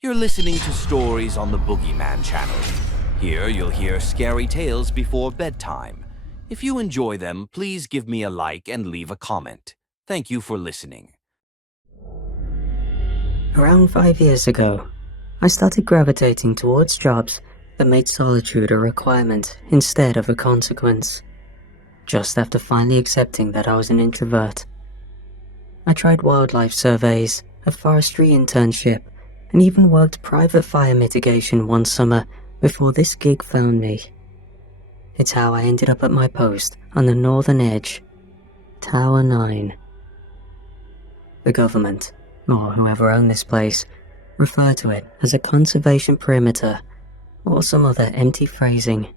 You're listening to Stories on the Boogeyman channel. Here you'll hear scary tales before bedtime. If you enjoy them, please give me a like and leave a comment. Thank you for listening. Around 5 years ago, I started gravitating towards jobs that made solitude a requirement instead of a consequence. Just after finally accepting that I was an introvert, I tried wildlife surveys, a forestry internship, and even worked private fire mitigation one summer before this gig found me. It's how I ended up at my post on the northern edge, Tower 9. The government, or whoever owned this place, refer to it as a conservation perimeter, or some other empty phrasing.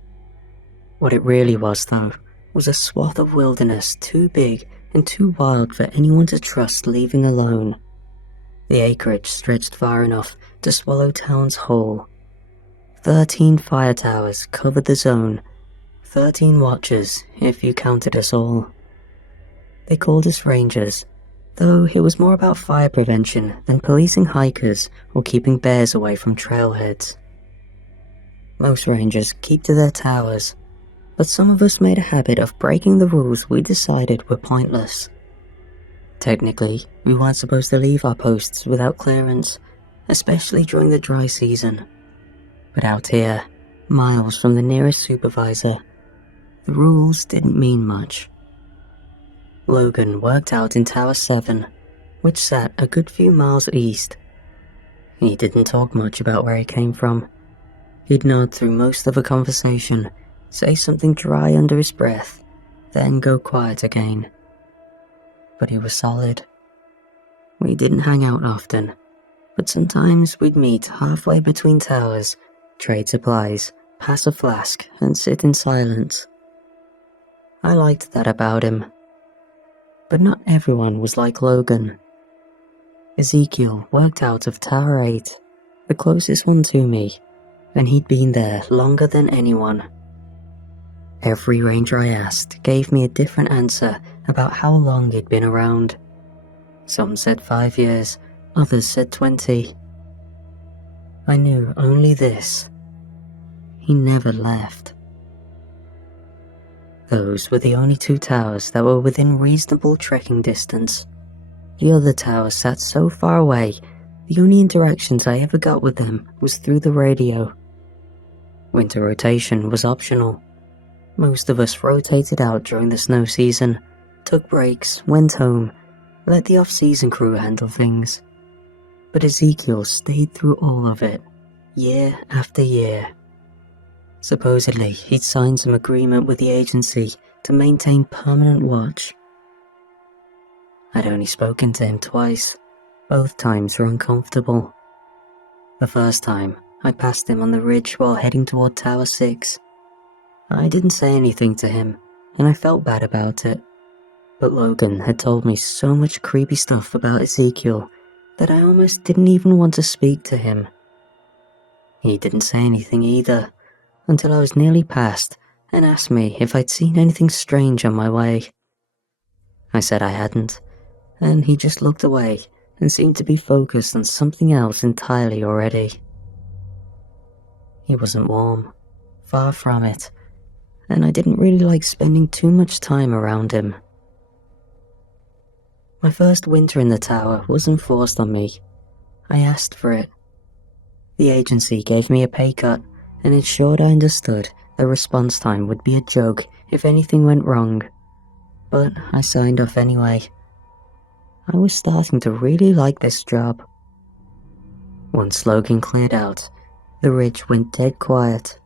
What it really was, though, was a swath of wilderness too big and too wild for anyone to trust leaving alone. The acreage stretched far enough to swallow towns whole. 13 fire towers covered the zone, 13 watchers if you counted us all. They called us rangers, though it was more about fire prevention than policing hikers or keeping bears away from trailheads. Most rangers keep to their towers, but some of us made a habit of breaking the rules we decided were pointless. Technically, we weren't supposed to leave our posts without clearance, especially during the dry season. But out here, miles from the nearest supervisor, the rules didn't mean much. Logan worked out in Tower 7, which sat a good few miles east. He didn't talk much about where he came from. He'd nod through most of a conversation, say something dry under his breath, then go quiet again. But he was solid. We didn't hang out often, but sometimes we'd meet halfway between towers, trade supplies, pass a flask, and sit in silence. I liked that about him. But not everyone was like Logan. Ezekiel worked out of Tower 8, the closest one to me, and he'd been there longer than anyone. Every ranger I asked gave me a different answer about how long he'd been around. Some said 5 years, others said 20. I knew only this: he never left. Those were the only 2 towers that were within reasonable trekking distance. The other towers sat so far away, the only interactions I ever got with them was through the radio. Winter rotation was optional. Most of us rotated out during the snow season, took breaks, went home, let the off-season crew handle things. But Ezekiel stayed through all of it, year after year. Supposedly, he'd signed some agreement with the agency to maintain permanent watch. I'd only spoken to him twice. Both times were uncomfortable. The first time, I passed him on the ridge while heading toward Tower 6. I didn't say anything to him, and I felt bad about it. But Logan had told me so much creepy stuff about Ezekiel that I almost didn't even want to speak to him. He didn't say anything either, until I was nearly past and asked me if I'd seen anything strange on my way. I said I hadn't, and he just looked away and seemed to be focused on something else entirely already. He wasn't warm, far from it, and I didn't really like spending too much time around him. My first winter in the tower wasn't forced on me. I asked for it. The agency gave me a pay cut and ensured I understood that response time would be a joke if anything went wrong. But I signed off anyway. I was starting to really like this job. Once Logan cleared out, the ridge went dead quiet.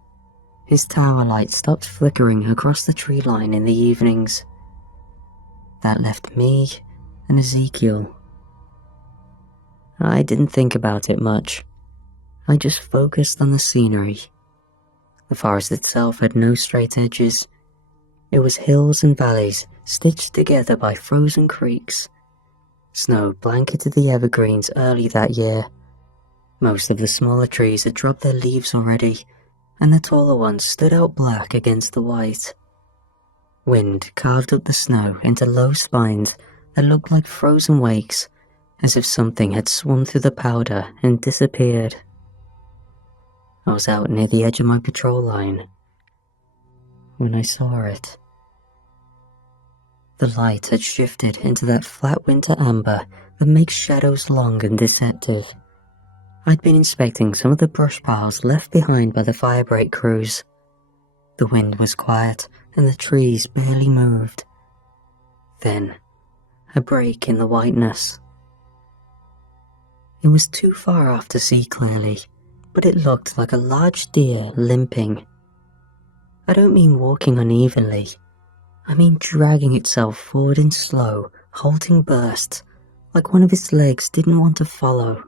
His tower light stopped flickering across the tree line in the evenings. That left me and Ezekiel. I didn't think about it much. I just focused on the scenery. The forest itself had no straight edges. It was hills and valleys stitched together by frozen creeks. Snow blanketed the evergreens early that year. Most of the smaller trees had dropped their leaves already, and the taller ones stood out black against the white. Wind carved up the snow into low spines that looked like frozen wakes, as if something had swum through the powder and disappeared. I was out near the edge of my patrol line when I saw it. The light had shifted into that flat winter amber that makes shadows long and deceptive. I'd been inspecting some of the brush piles left behind by the firebreak crews. The wind was quiet and the trees barely moved. Then, a break in the whiteness. It was too far off to see clearly, but it looked like a large deer limping. I don't mean walking unevenly. I mean dragging itself forward in slow, halting bursts, like one of its legs didn't want to follow.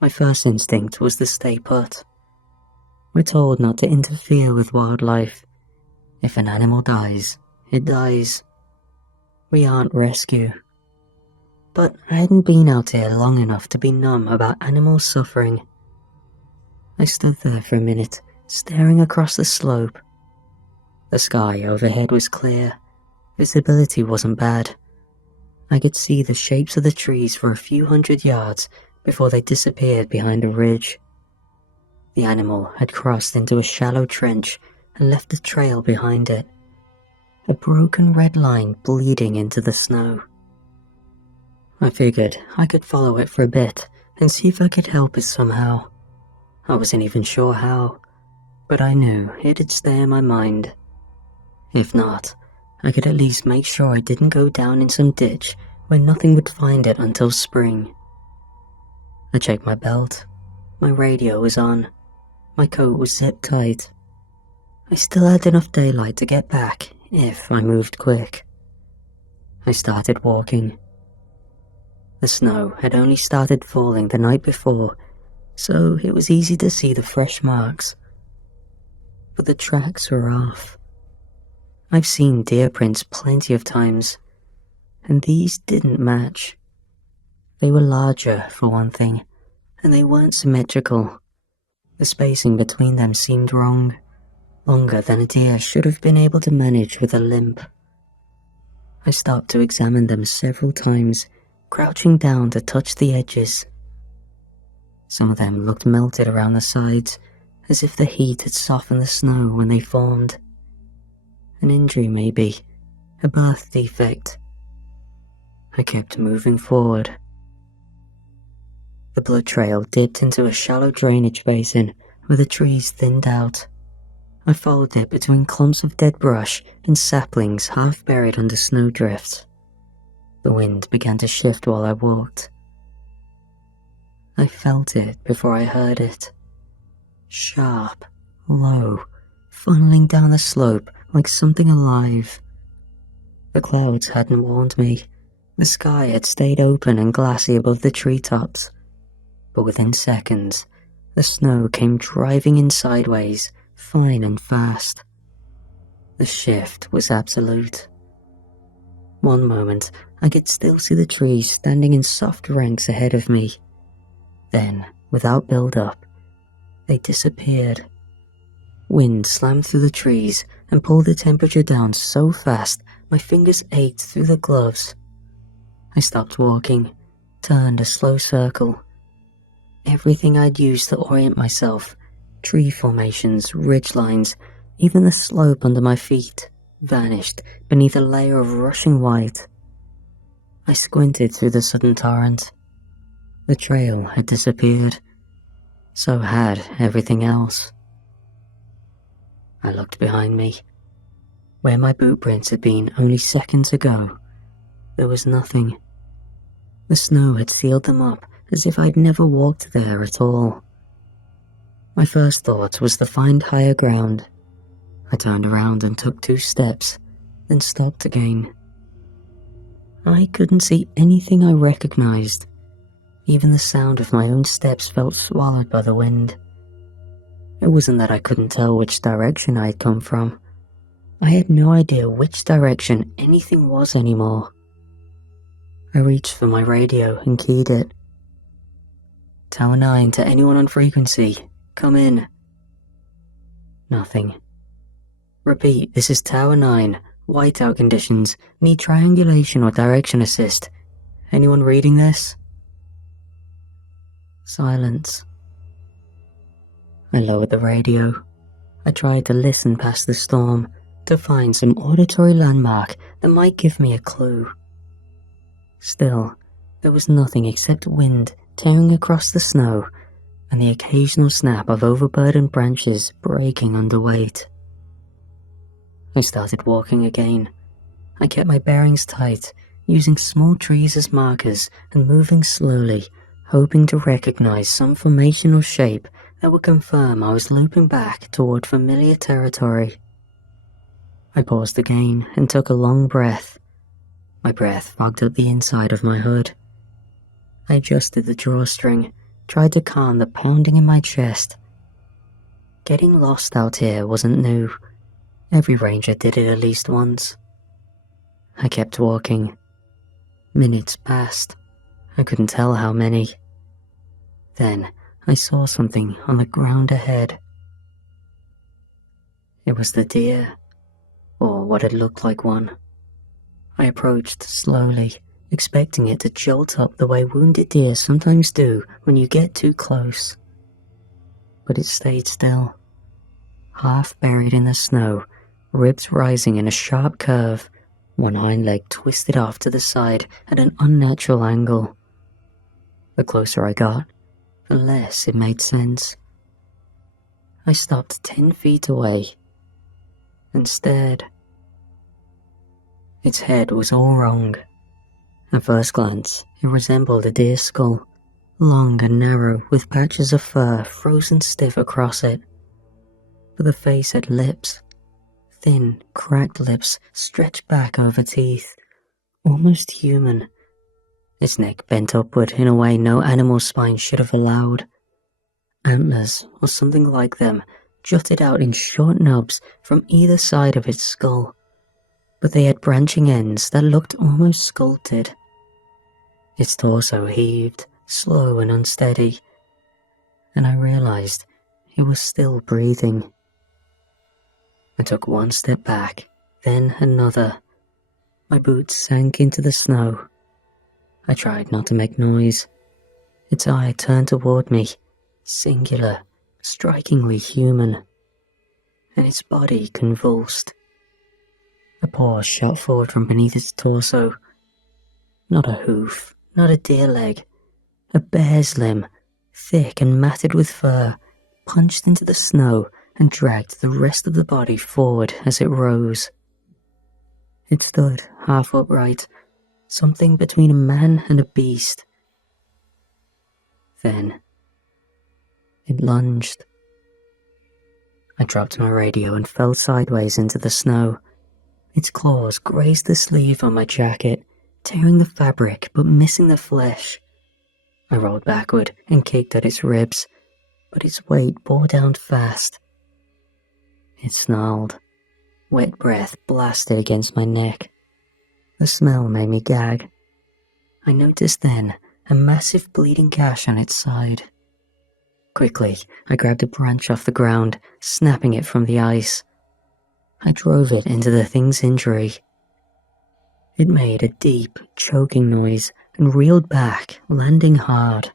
My first instinct was to stay put. We're told not to interfere with wildlife. If an animal dies, it dies. We aren't rescue. But I hadn't been out here long enough to be numb about animals suffering. I stood there for a minute, staring across the slope. The sky overhead was clear. Visibility wasn't bad. I could see the shapes of the trees for a few hundred yards before they disappeared behind a ridge. The animal had crossed into a shallow trench and left a trail behind it. A broken red line bleeding into the snow. I figured I could follow it for a bit and see if I could help it somehow. I wasn't even sure how, but I knew it'd stay in my mind. If not, I could at least make sure it didn't go down in some ditch where nothing would find it until spring. I checked my belt. My radio was on. My coat was zipped tight. I still had enough daylight to get back if I moved quick. I started walking. The snow had only started falling the night before, so it was easy to see the fresh marks. But the tracks were off. I've seen deer prints plenty of times, and these didn't match. They were larger, for one thing, and they weren't symmetrical. The spacing between them seemed wrong, longer than a deer should have been able to manage with a limp. I stopped to examine them several times, crouching down to touch the edges. Some of them looked melted around the sides, as if the heat had softened the snow when they formed. An injury maybe, a birth defect. I kept moving forward. The blood trail dipped into a shallow drainage basin where the trees thinned out. I followed it between clumps of dead brush and saplings half buried under snowdrifts. The wind began to shift while I walked. I felt it before I heard it. Sharp, low, funneling down the slope like something alive. The clouds hadn't warned me. The sky had stayed open and glassy above the treetops. But within seconds, the snow came driving in sideways, fine and fast. The shift was absolute. One moment, I could still see the trees standing in soft ranks ahead of me. Then, without build-up, they disappeared. Wind slammed through the trees and pulled the temperature down so fast my fingers ached through the gloves. I stopped walking, turned a slow circle. Everything I'd used to orient myself, tree formations, ridge lines, even the slope under my feet, vanished beneath a layer of rushing white. I squinted through the sudden torrent. The trail had disappeared. So had everything else. I looked behind me. Where my boot prints had been only seconds ago, there was nothing. The snow had sealed them up as if I'd never walked there at all. My first thought was to find higher ground. I turned around and took 2 steps, then stopped again. I couldn't see anything I recognized. Even the sound of my own steps felt swallowed by the wind. It wasn't that I couldn't tell which direction I had come from. I had no idea which direction anything was anymore. I reached for my radio and keyed it. Tower 9 to anyone on frequency. Come in. Nothing. Repeat, this is Tower 9. Whiteout conditions. Need triangulation or direction assist. Anyone reading this? Silence. I lowered the radio. I tried to listen past the storm, to find some auditory landmark that might give me a clue. Still, there was nothing except wind tearing across the snow and the occasional snap of overburdened branches breaking under weight. I started walking again. I kept my bearings tight, using small trees as markers and moving slowly, hoping to recognize some formation or shape that would confirm I was looping back toward familiar territory. I paused again and took a long breath. My breath fogged up the inside of my hood. I adjusted the drawstring, tried to calm the pounding in my chest. Getting lost out here wasn't new. Every ranger did it at least once. I kept walking. Minutes passed. I couldn't tell how many. Then I saw something on the ground ahead. It was the deer, or what had looked like one. I approached slowly, expecting it to jolt up the way wounded deer sometimes do when you get too close. But it stayed still, half buried in the snow, ribs rising in a sharp curve, one hind leg twisted off to the side at an unnatural angle. The closer I got, the less it made sense. I stopped 10 feet away and stared. Its head was all wrong. At first glance, it resembled a deer's skull, long and narrow with patches of fur frozen stiff across it. But the face had lips, thin, cracked lips stretched back over teeth, almost human. Its neck bent upward in a way no animal spine should have allowed. Antlers, or something like them, jutted out in short nubs from either side of its skull, but they had branching ends that looked almost sculpted. Its torso heaved, slow and unsteady, and I realized it was still breathing. I took one step back, then another. My boots sank into the snow. I tried not to make noise. Its eye turned toward me, singular, strikingly human, and its body convulsed. A paw shot forward from beneath its torso. Not a hoof, not a deer leg. A bear's limb, thick and matted with fur, punched into the snow and dragged the rest of the body forward as it rose. It stood half upright, something between a man and a beast. Then, it lunged. I dropped my radio and fell sideways into the snow. Its claws grazed the sleeve on my jacket, tearing the fabric but missing the flesh. I rolled backward and kicked at its ribs, but its weight bore down fast. It snarled. Wet breath blasted against my neck. The smell made me gag. I noticed then a massive bleeding gash on its side. Quickly, I grabbed a branch off the ground, snapping it from the ice. I drove it into the thing's injury. It made a deep, choking noise and reeled back, landing hard.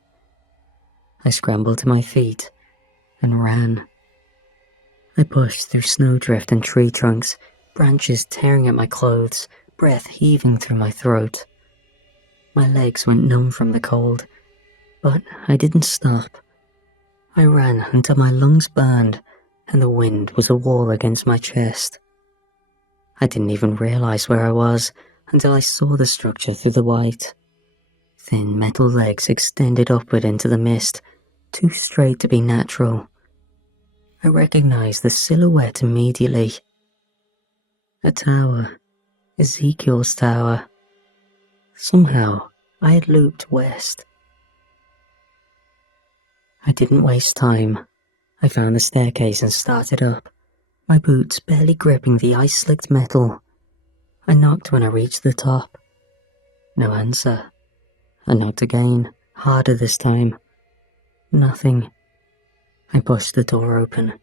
I scrambled to my feet and ran. I pushed through snowdrift and tree trunks, branches tearing at my clothes, breath heaving through my throat. My legs went numb from the cold, but I didn't stop. I ran until my lungs burned and the wind was a wall against my chest. I didn't even realize where I was until I saw the structure through the white. Thin metal legs extended upward into the mist, too straight to be natural. I recognized the silhouette immediately. A tower. Ezekiel's tower. Somehow, I had looped west. I didn't waste time. I found the staircase and started up, my boots barely gripping the ice-slicked metal. I knocked when I reached the top. No answer. I knocked again, harder this time. Nothing. I pushed the door open.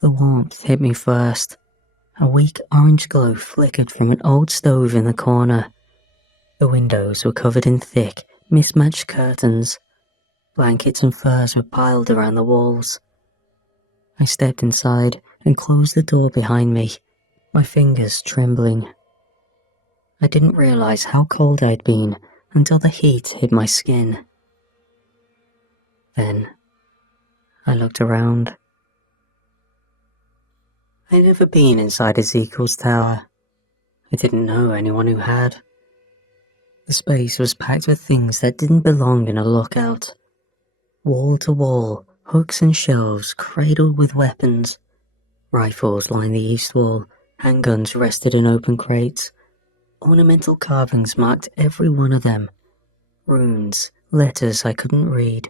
The warmth hit me first. A weak orange glow flickered from an old stove in the corner. The windows were covered in thick, mismatched curtains. Blankets and furs were piled around the walls. I stepped inside and closed the door behind me, my fingers trembling. I didn't realize how cold I'd been until the heat hit my skin. Then, I looked around. I'd never been inside Ezekiel's tower. I didn't know anyone who had. The space was packed with things that didn't belong in a lookout. Wall to wall, hooks and shelves cradled with weapons. Rifles lined the east wall, handguns rested in open crates. Ornamental carvings marked every one of them. Runes, letters I couldn't read,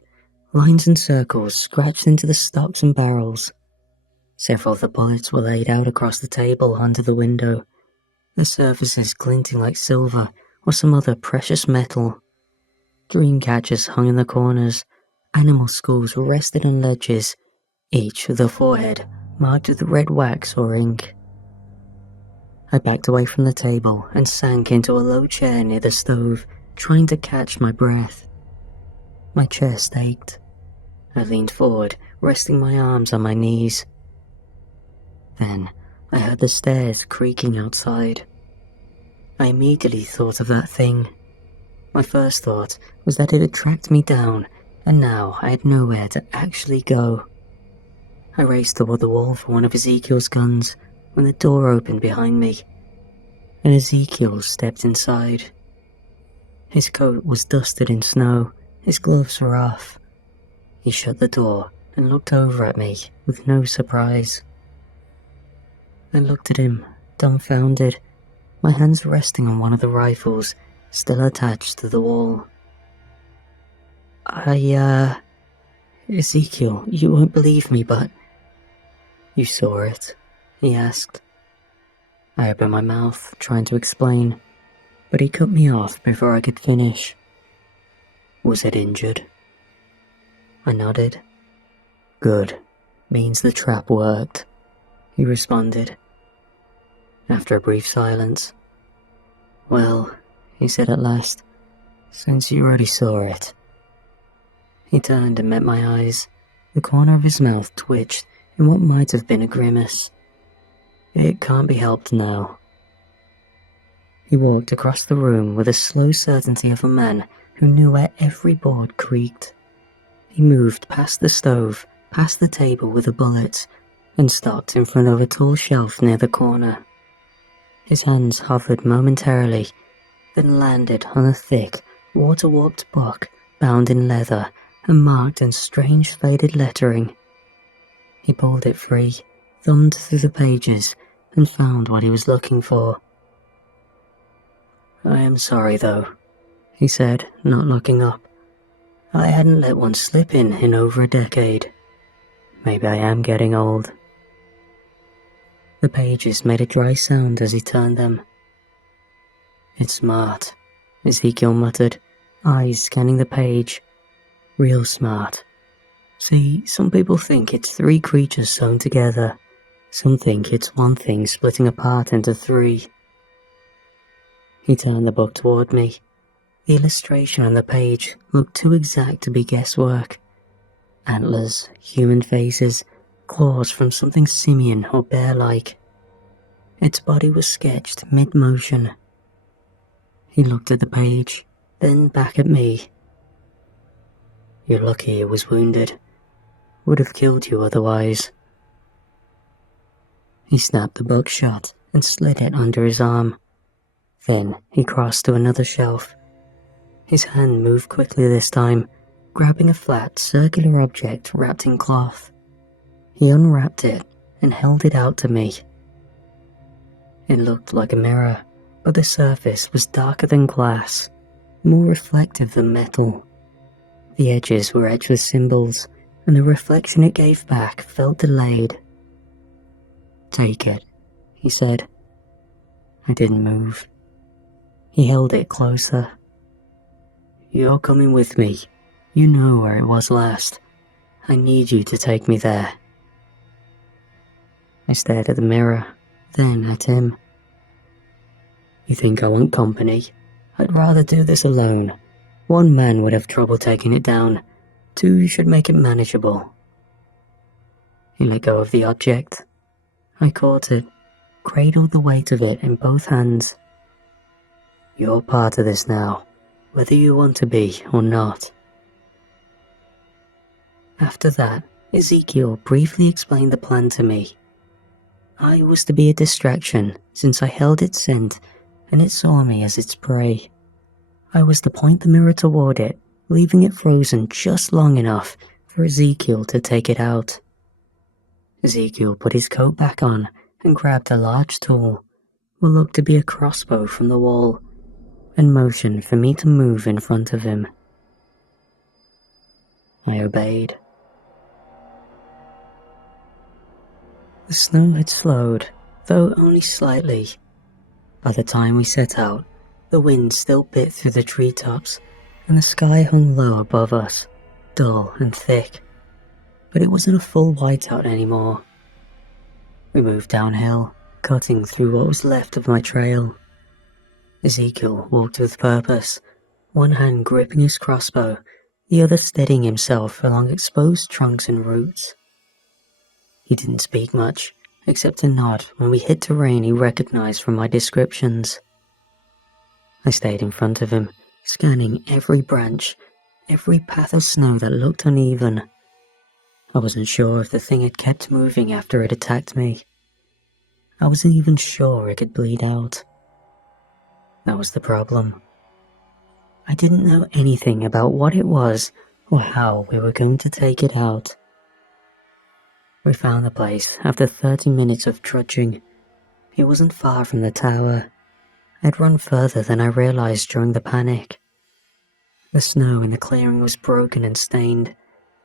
lines and circles scratched into the stocks and barrels. Several of the bullets were laid out across the table under the window, the surfaces glinting like silver or some other precious metal. Dream catchers hung in the corners, animal skulls rested on ledges, each with a forehead marked with red wax or ink. I backed away from the table and sank into a low chair near the stove, trying to catch my breath. My chest ached. I leaned forward, resting my arms on my knees. Then, I heard the stairs creaking outside. I immediately thought of that thing. My first thought was that it had tracked me down, and now I had nowhere to actually go. I raced toward the wall for one of Ezekiel's guns when the door opened behind me, and Ezekiel stepped inside. His coat was dusted in snow, his gloves were off. He shut the door and looked over at me with no surprise. I looked at him, dumbfounded, my hands resting on one of the rifles, still attached to the wall. Ezekiel, you won't believe me, but... You saw it? He asked. I opened my mouth, trying to explain, but he cut me off before I could finish. Was it injured? I nodded. Good. Means the trap worked, he responded. After a brief silence. Well, he said at last, since you already saw it. He turned and met my eyes. The corner of his mouth twitched in what might have been a grimace. It can't be helped now. He walked across the room with the slow certainty of a man who knew where every board creaked. He moved past the stove, past the table with the bullets, and stopped in front of a tall shelf near the corner. His hands hovered momentarily, then landed on a thick, water-warped book bound in leather and marked in strange faded lettering. He pulled it free, thumbed through the pages, and found what he was looking for. I am sorry though, he said, not looking up. I hadn't let one slip in over a decade. Maybe I am getting old. The pages made a dry sound as he turned them. It's smart, Ezekiel muttered, eyes scanning the page. Real smart. See, some people think it's three creatures sewn together. Some think it's one thing splitting apart into three. He turned the book toward me. The illustration on the page looked too exact to be guesswork. Antlers, human faces, claws from something simian or bear-like. Its body was sketched mid-motion. He looked at the page, then back at me. You're lucky it was wounded. Would have killed you otherwise. He snapped the book shut and slid it under his arm. Then he crossed to another shelf. His hand moved quickly this time, grabbing a flat, circular object wrapped in cloth. He unwrapped it and held it out to me. It looked like a mirror, but the surface was darker than glass, more reflective than metal. The edges were etched with symbols, and the reflection it gave back felt delayed. Take it, he said. I didn't move. He held it closer. You're coming with me. You know where it was last. I need you to take me there. I stared at the mirror, then at him. You think I want company? I'd rather do this alone. One man would have trouble taking it down. Two should make it manageable. He let go of the object. I caught it, cradled the weight of it in both hands. You're part of this now, whether you want to be or not. After that, Ezekiel briefly explained the plan to me. I was to be a distraction since I held its scent and it saw me as its prey. I was to point the mirror toward it, leaving it frozen just long enough for Ezekiel to take it out. Ezekiel put his coat back on and grabbed a large tool, what looked to be a crossbow from the wall, and motioned for me to move in front of him. I obeyed. The snow had slowed, though only slightly. By the time we set out, the wind still bit through the treetops, and the sky hung low above us, dull and thick. But it wasn't a full whiteout anymore. We moved downhill, cutting through what was left of my trail. Ezekiel walked with purpose, one hand gripping his crossbow, the other steadying himself along exposed trunks and roots. He didn't speak much, except to nod when we hit terrain he recognized from my descriptions. I stayed in front of him, scanning every branch, every path of snow that looked uneven. I wasn't sure if the thing had kept moving after it attacked me. I wasn't even sure it could bleed out. That was the problem. I didn't know anything about what it was or how we were going to take it out. We found the place after 30 minutes of trudging. It wasn't far from the tower. I'd run further than I realized during the panic. The snow in the clearing was broken and stained,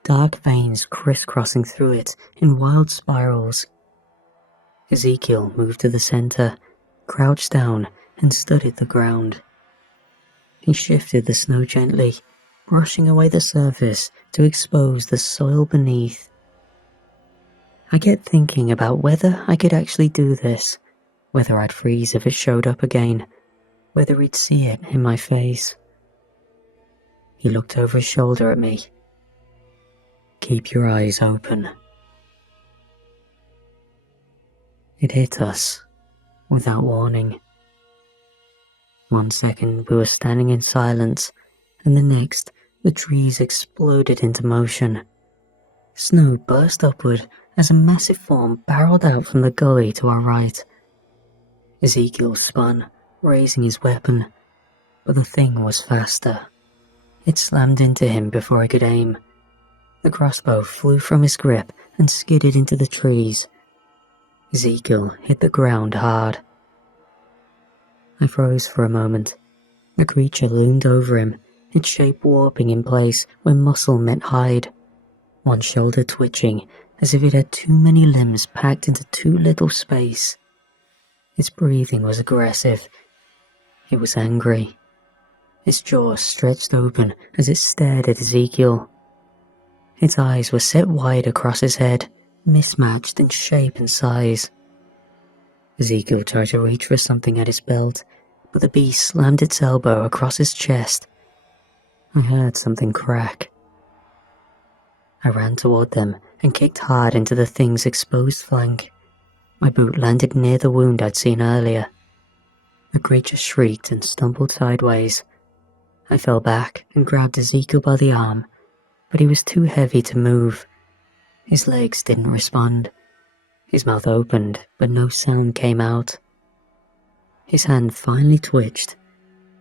dark veins crisscrossing through it in wild spirals. Ezekiel moved to the center, crouched down, and studied the ground. He shifted the snow gently, brushing away the surface to expose the soil beneath. I kept thinking about whether I could actually do this, whether I'd freeze if it showed up again, whether he'd see it in my face. He looked over his shoulder at me. Keep your eyes open. It hit us, without warning. 1 second we were standing in silence, and the next the trees exploded into motion. Snow burst upward as a massive form barreled out from the gully to our right. Ezekiel spun, raising his weapon, but the thing was faster. It slammed into him before I could aim. The crossbow flew from his grip and skidded into the trees. Ezekiel hit the ground hard. I froze for a moment. The creature loomed over him, its shape warping in place where muscle met hide. One shoulder twitching as if it had too many limbs packed into too little space. Its breathing was aggressive. It was angry. Its jaw stretched open as it stared at Ezekiel. Its eyes were set wide across his head, mismatched in shape and size. Ezekiel tried to reach for something at his belt, but the beast slammed its elbow across his chest. I heard something crack. I ran toward them and kicked hard into the thing's exposed flank. My boot landed near the wound I'd seen earlier. The creature shrieked and stumbled sideways. I fell back and grabbed Ezekiel by the arm, but he was too heavy to move. His legs didn't respond. His mouth opened, but no sound came out. His hand finally twitched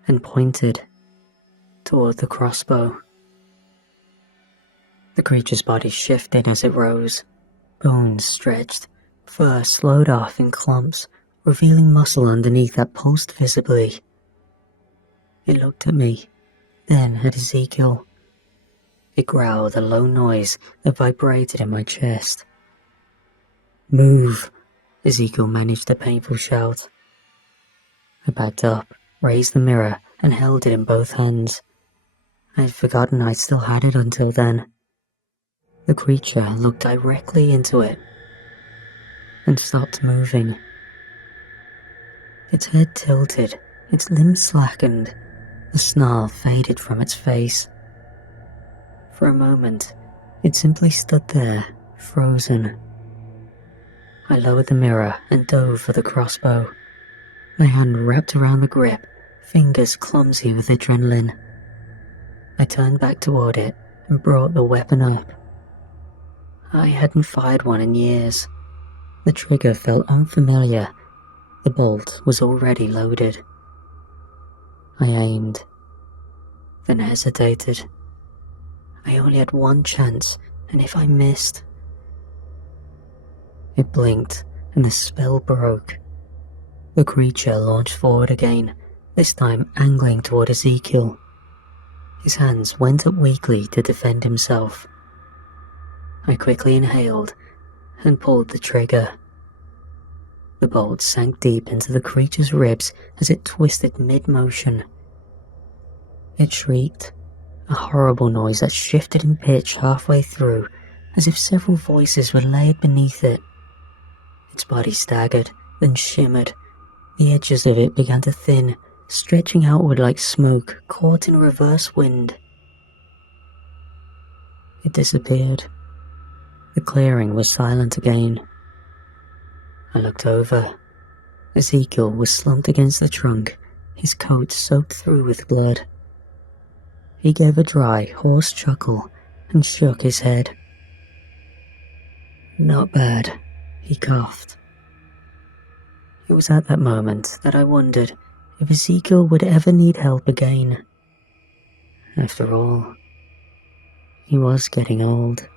and pointed toward the crossbow. The creature's body shifted as it rose. Bones stretched, fur slowed off in clumps, revealing muscle underneath that pulsed visibly. It looked at me, then at Ezekiel. It growled a low noise that vibrated in my chest. "Move," Ezekiel managed a painful shout. I backed up, raised the mirror, and held it in both hands. I had forgotten I still had it until then. The creature looked directly into it and stopped moving. Its head tilted, its limbs slackened, The snarl faded from its face. For a moment, it simply stood there, frozen. I lowered the mirror and dove for the crossbow, my hand wrapped around the grip, fingers clumsy with adrenaline. I turned back toward it and brought the weapon up. I hadn't fired one in years. The trigger felt unfamiliar. The bolt was already loaded. I aimed, then hesitated. I only had one chance, and if I missed... It blinked, and the spell broke. The creature launched forward again, this time angling toward Ezekiel. His hands went up weakly to defend himself. I quickly inhaled and pulled the trigger. The bolt sank deep into the creature's ribs as it twisted mid-motion. It shrieked, a horrible noise that shifted in pitch halfway through, as if several voices were layered beneath it. Its body staggered, then shimmered. The edges of it began to thin, stretching outward like smoke caught in a reverse wind. It disappeared. The clearing was silent again. I looked over. Ezekiel was slumped against the trunk, his coat soaked through with blood. He gave a dry, hoarse chuckle and shook his head. "Not bad," he coughed. It was at that moment that I wondered if Ezekiel would ever need help again. After all, he was getting old.